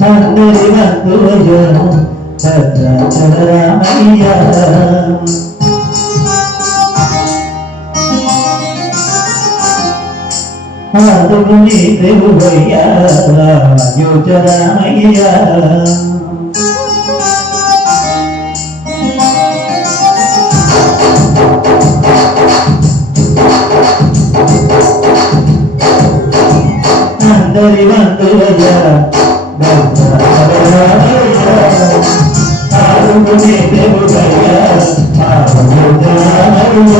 అందరి బంధువయ్య భద్రాచల రామయ్య ఆదుకుని దేవుడయ్య అయోధ్య రామయ్య అందరి బంధువయ్య ఆదుకుని దేవుడయ్య అయోధ్య రామయ్య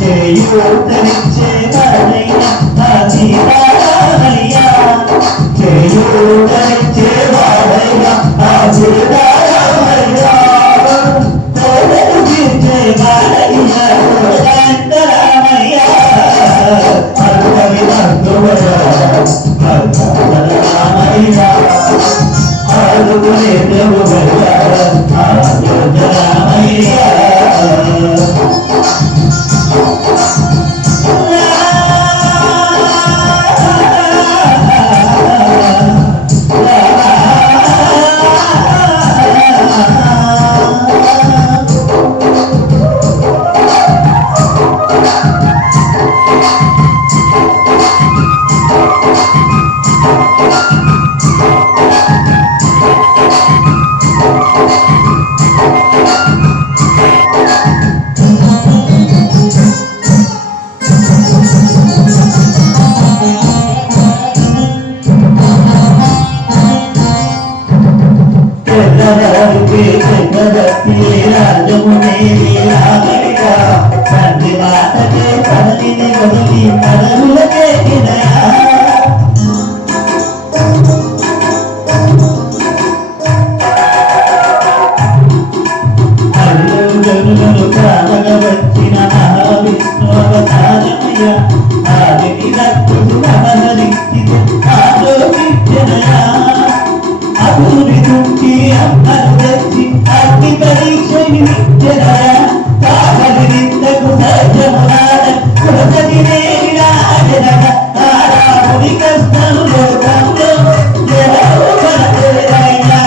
చేయూతనిచ్చే వాడయ్య ఆదిరామయ్య చేయూతనిచ్చే వాడయ్య ఆదిరామయ్య కోడలు తీర్చే వాడయ్య కోదండరామయ్య అరుగని బంధువయ్య భద్రాచలరామయ్య ఆదుకునే దేవుడయ్య అయోధ్య రామయ్య రాజమునేవి రామయ్య తండ్రి మాటకే తల్లిని వదిలి తనములకే జనులను కానగా వచ్చిన మహావిష్ణు అవతారమయ్య ఆదిని రక్షుడు రమణరిక్కితే ఆలోచించనయా అభివృద్ధి నుంచి అమ్మను తెచ్చి అగ్ని పరీక్షని విద్యనయా కావలి నిందకు సహజమునాడ కులసని నేరినాడనగ ఆరాముని కష్టం లోకంలో జనమునయ్యా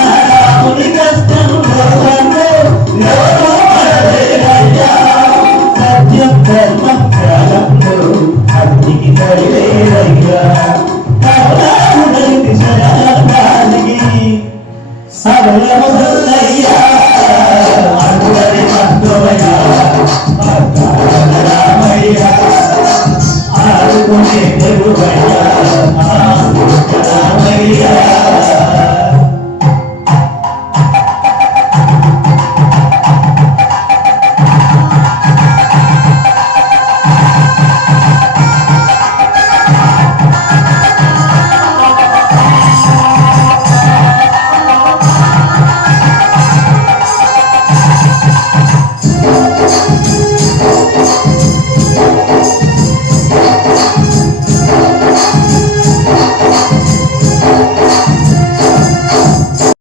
ఆరాముని కష్టం లోకంలో జనమునయ్యా సత్యం ధర్మం కాలంలో అగ్నికి తడిలేరయ్యా కరుణామునికి శరణానికి సరళముదయ్యా అందరి బంధువయ్య భద్రాచల రామయ్య ఆదుకునే దేవుడయ్య